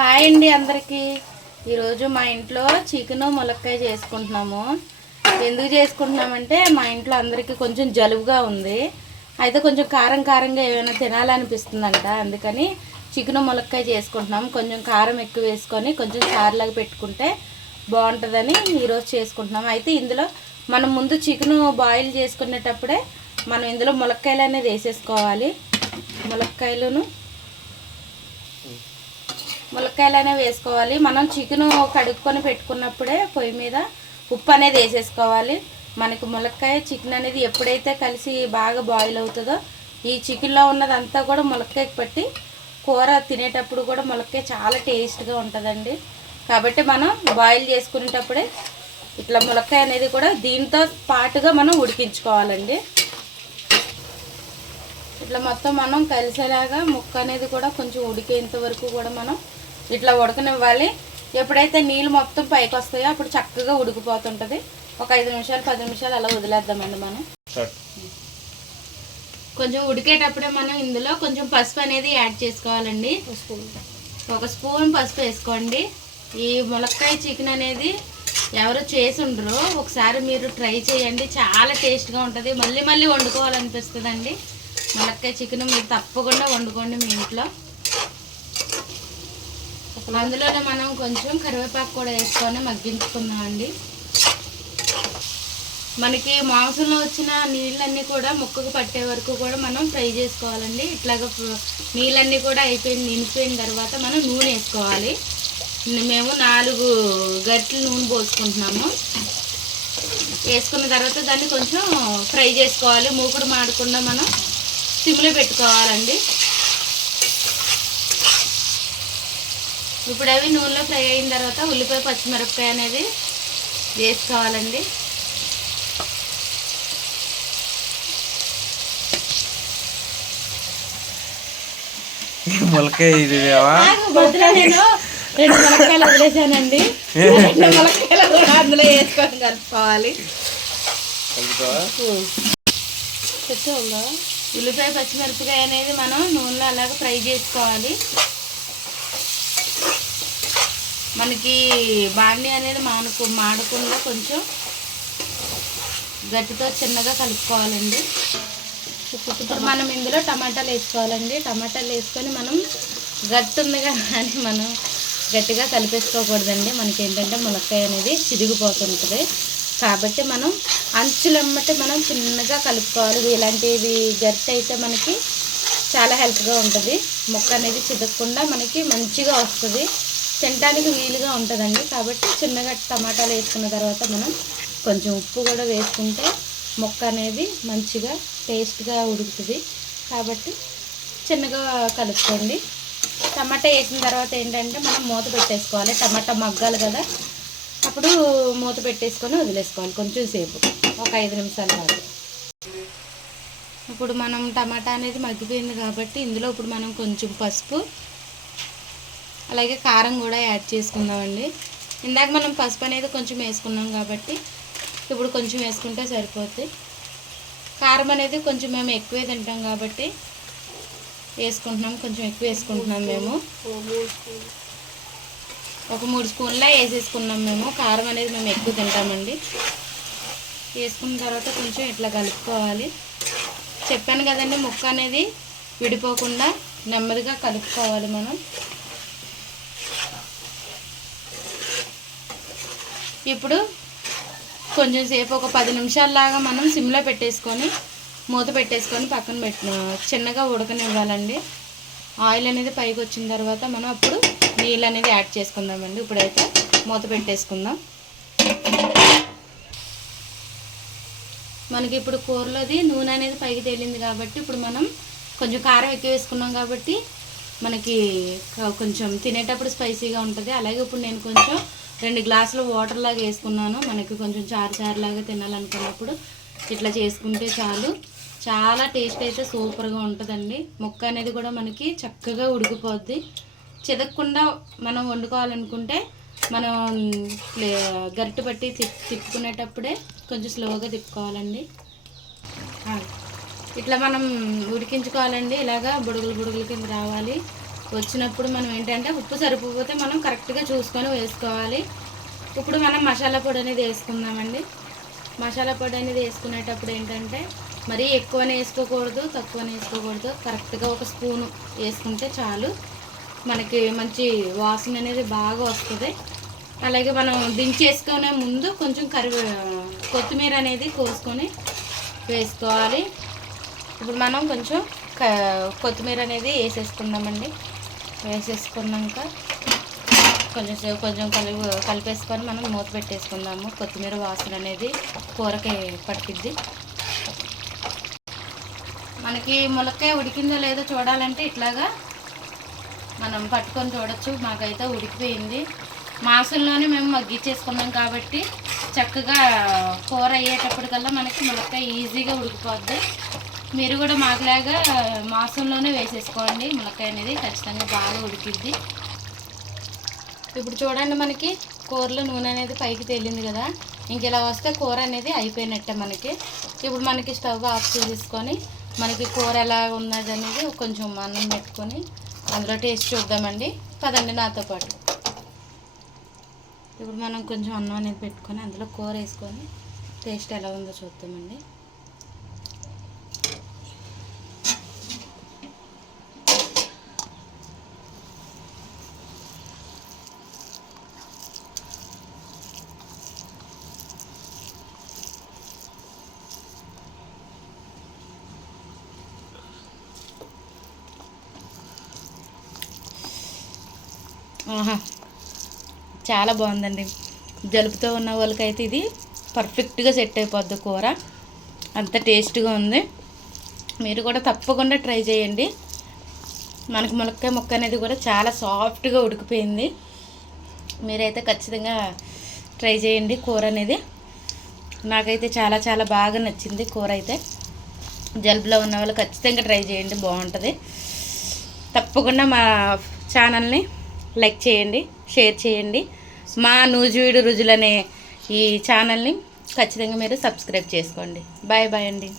Hi అండి అందరికీ. ఈరోజు మా ఇంట్లో చికెను ములక్కాయ చేసుకుంటున్నాము. ఎందుకు చేసుకుంటున్నామంటే మా ఇంట్లో అందరికీ కొంచెం జలుబుగా ఉంది. అయితే కొంచెం కారం కారంగా ఏమైనా తినాలనిపిస్తుందంట. అందుకని చికెను ములక్కాయ చేసుకుంటున్నాము. కొంచెం కారం ఎక్కువ వేసుకొని కొంచెం చారులాగా పెట్టుకుంటే బాగుంటుందని ఈరోజు చేసుకుంటున్నాము. అయితే ఇందులో మనం ముందు చికెను బాయిల్ చేసుకునేటప్పుడే మనం ఇందులో ములక్కాయలు అనేది వేసేసుకోవాలి. ములక్కాయలను. ములక్కాయలు అనేవి వేసుకోవాలి. మనం చికెన్ కడుక్కొని పెట్టుకున్నప్పుడే పొయ్యి మీద ఉప్పు అనేది వేసేసుకోవాలి. మనకు ములక్కాయ చికెన్ అనేది ఎప్పుడైతే కలిసి బాగా బాయిల్ అవుతుందో ఈ చికెన్లో ఉన్నదంతా కూడా ములక్కాయకి పట్టి కూర తినేటప్పుడు కూడా ములక్కాయ చాలా టేస్ట్గా ఉంటుందండి. కాబట్టి మనం బాయిల్ చేసుకునేటప్పుడే ఇట్లా ములక్కాయ అనేది కూడా దీంతో పాటుగా మనం ఉడికించుకోవాలండి. ఇట్లా మొత్తం మనం కలిసేలాగా ముక్క అనేది కూడా కొంచెం ఉడికేంత వరకు కూడా మనం ఇట్లా ఉడకనివ్వాలి. ఎప్పుడైతే నీళ్ళు మొత్తం పైకి వస్తాయో అప్పుడు చక్కగా ఉడికిపోతుంటుంది. ఒక ఐదు నిమిషాలు పది నిమిషాలు అలా వదిలేద్దామండి మనం. కొంచెం ఉడికేటప్పుడే మనం ఇందులో కొంచెం పసుపు అనేది యాడ్ చేసుకోవాలండి. ఒక స్పూన్. పసుపు వేసుకోండి. ఈ ములక్కాయ చికెన్ అనేది ఎవరు చేసి ఉండరు ఒకసారి మీరు ట్రై చేయండి. చాలా టేస్ట్గా ఉంటుంది. మళ్ళీ మళ్ళీ వండుకోవాలనిపిస్తుందండి. ములక్కాయ చికెన్ మీరు తప్పకుండా వండుకోండి మీ ఇంట్లో. అందులోనే మనం కొంచెం కరివేపాకు కూడా వేసుకొని మగ్గించుకుందామండి. మనకి మాంసంలో వచ్చిన నీళ్ళన్నీ కూడా ముక్కకు పట్టే వరకు కూడా మనం ఫ్రై చేసుకోవాలండి. ఇట్లాగ నీళ్ళన్నీ కూడా అయిపోయింది నిండిపోయిన తర్వాత మనం నూనె వేసుకోవాలి. మేము నాలుగు గట్లు నూనె పోసుకుంటున్నాము. వేసుకున్న తర్వాత దాన్ని కొంచెం ఫ్రై చేసుకోవాలి. మూకుడు మాడకుండా మనం సిమ్లో పెట్టుకోవాలండి. ఇప్పుడు అవి నూనెలో ఫ్రై అయిన తర్వాత ఉల్లిపాయ పచ్చిమిరపకాయ అనేది వేసుకోవాలండి. ఇది నేను రెండు ములక్కాయలు వదిలేసానండి. రెండు ములక్కాయలు కూడా అందులో వేసుకొని కలుపుకోవాలి. ఉల్లిపాయ పచ్చిమిరపకాయ అనేది మనం నూనెలో అలాగ ఫ్రై చేసుకోవాలి. మనకి బాండి అనేది మానుకు మాడకుండా కొంచెం గట్టితో చిన్నగా కలుపుకోవాలండి. ఇప్పుడు మనం ఇందులో టమాటాలు వేసుకోవాలండి. టమాటాలు వేసుకొని మనం గట్టి ఉంది కదా అని మనం గట్టిగా కలిపేసుకోకూడదండి. మనకి ఏంటంటే మునక్కాయ అనేది చిరిగిపోతుంటుంది. కాబట్టి మనం అంచులమ్మటి మనం చిన్నగా కలుపుకోవాలి. ఇలాంటివి గట్టి అయితే మనకి చాలా హెల్ప్గా ఉంటుంది. ముక్క అనేది చిదగకుండా మనకి మంచిగా వస్తుంది. తినడానికి వీలుగా ఉంటుందండి. కాబట్టి చిన్నగా టమాటాలు వేసుకున్న తర్వాత మనం కొంచెం ఉప్పు కూడా వేసుకుంటే ముక్క అనేది మంచిగా టేస్ట్గా ఉడుకుతుంది. కాబట్టి చిన్నగా కలుపుకోండి. టమాటా వేసిన తర్వాత ఏంటంటే మనం మూత పెట్టేసుకోవాలి. టమాటా మగ్గాలి కదా. అప్పుడు మూత పెట్టేసుకొని వదిలేసుకోవాలి కొంచెం సేపు. ఒక ఐదు నిమిషాల పాటు. ఇప్పుడు మనం టమాటా అనేది మగ్గిపోయింది కాబట్టి ఇందులో ఇప్పుడు మనం కొంచెం పసుపు అలాగే కారం కూడా యాడ్ చేసుకుందామండి. ఇందాక మనం పసుపు అనేది కొంచెం వేసుకున్నాం కాబట్టి ఇప్పుడు కొంచెం వేసుకుంటే సరిపోద్ది. కారం అనేది కొంచెం మేము ఎక్కువే తింటాం కాబట్టి వేసుకుంటున్నాం కొంచెం ఎక్కువ వేసుకుంటున్నాం మేము. ఒక మూడు స్పూన్లా వేసేసుకున్నాం మేము. కారం అనేది మేము ఎక్కువ తింటామండి. వేసుకున్న తర్వాత కొంచెం ఇట్లా కలుపుకోవాలి. చెప్పాను కదండి ముక్క అనేది విడిపోకుండా నెమ్మదిగా కలుపుకోవాలి మనం. ఇప్పుడు కొంచెం సేపు ఒక పది నిమిషాల్లాగా మనం సిమ్లో పెట్టేసుకొని మూత పెట్టేసుకొని పక్కన పెట్టిన చిన్నగా ఉడకనివ్వాలండి. ఆయిల్ అనేది పైకి వచ్చిన తర్వాత మనం అప్పుడు నీళ్ళు అనేది యాడ్ చేసుకుందామండి. ఇప్పుడైతే మూత పెట్టేసుకుందాం. మనకి ఇప్పుడు కూరలోది నూనె అనేది పైకి తేలింది కాబట్టి ఇప్పుడు మనం కొంచెం కారం ఎక్కువ వేసుకున్నాం కాబట్టి మనకి కొంచెం తినేటప్పుడు స్పైసీగా ఉంటుంది. అలాగే ఇప్పుడు నేను కొంచెం రెండు గ్లాసులు వాటర్ లాగా వేసుకున్నాను. మనకి కొంచెం చారు చారు లాగా తినాలనుకున్నప్పుడు ఇట్లా చేసుకుంటే చాలు. చాలా టేస్ట్ అయితే సూపర్గా ఉంటుందండి. ముక్క అనేది కూడా మనకి చక్కగా ఉడికిపోద్ది. చెదక్కుండా మనం వండుకోవాలనుకుంటే మనం లే- గరిటె పట్టి తిప్పుకునేటప్పుడే కొంచెం స్లోగా తిప్పుకోవాలండి. ఇట్లా మనం ఉడికించుకోవాలండి. ఇలాగా బుడుగులు బుడుగుల కింద రావాలి. వచ్చినప్పుడు మనం ఏంటంటే ఉప్పు సరిపోతే మనం కరెక్ట్గా చూసుకొని వేసుకోవాలి. ఇప్పుడు మనం మసాలా పొడి అనేది వేసుకుందామండి. మసాలా పొడి అనేది వేసుకునేటప్పుడు ఏంటంటే మరీ ఎక్కువనే వేసుకోకూడదు తక్కువనే వేసుకోకూడదు. కరెక్ట్గా ఒక స్పూను వేసుకుంటే చాలు. మనకి మంచి వాసన అనేది బాగా వస్తుంది. అలాగే మనం దించేసుకునే ముందు కొంచెం కరివే కొత్తిమీర అనేది కోసుకొని వేసుకోవాలి. ఇప్పుడు మనం కొంచెం క- కొత్తిమీర అనేది వేసేసుకుందామండి. వేసేసుకున్నాక కొంచెం సేపు కొంచెం కలిపి కలిపేసుకొని మనం మూత పెట్టేసుకుందాము. కొత్తిమీర వాసన అనేది కూరకి పట్టిద్ది. మనకి ములక్కాయ ఉడికిందో లేదో చూడాలంటే ఇట్లాగా మనం పట్టుకొని చూడొచ్చు. మాకైతే ఉడికిపోయింది. మాసంలోనే మేము మగ్గిచ్చేసుకున్నాం కాబట్టి చక్కగా కూర అయ్యేటప్పటికల్లా మనకి ములక్కాయ ఈజీగా ఉడికిపోద్ది. మీరు కూడా మాకులాగా మాసంలోనే వేసేసుకోండి. మునక్కాయ అనేది ఖచ్చితంగా బాగా ఉడికిద్ది. ఇప్పుడు చూడండి మనకి కూరలో నూనె అనేది పైకి తేలింది కదా. ఇంక ఇలా వస్తే కూర అనేది అయిపోయినట్టే మనకి. ఇప్పుడు మనకి స్టవ్ ఆఫ్ చేసుకొని మనకి కూర ఎలా ఉన్నది అనేది కొంచెం అన్నం పెట్టుకొని అందులో టేస్ట్ చూద్దామండి. పదండి నాతో పాటు. ఇప్పుడు మనం కొంచెం అన్నం అనేది పెట్టుకొని అందులో కూర వేసుకొని టేస్ట్ ఎలా ఉందో చూద్దామండి. చాలా బాగుందండి. జలుబుతో ఉన్న వాళ్ళకైతే ఇది పర్ఫెక్ట్గా సెట్ అయిపోద్ది కూర. అంత టేస్ట్గా ఉంది. మీరు కూడా తప్పకుండా ట్రై చేయండి. మనకు ములక్కాయ ముక్క అనేది కూడా చాలా సాఫ్ట్గా ఉడికిపోయింది. మీరైతే ఖచ్చితంగా ట్రై చేయండి కూర అనేది. నాకైతే చాలా చాలా బాగా నచ్చింది కూర అయితే. జలుబులో ఉన్న వాళ్ళు ఖచ్చితంగా ట్రై చేయండి బాగుంటుంది. తప్పకుండా మా ఛానల్ని లైక్ చేయండి షేర్ చేయండి. మా నూజివీడు రుజులనే ఈ ఛానల్ని ఖచ్చితంగా మీరు సబ్స్క్రైబ్ చేసుకోండి. బాయ్ బాయ్ అండి.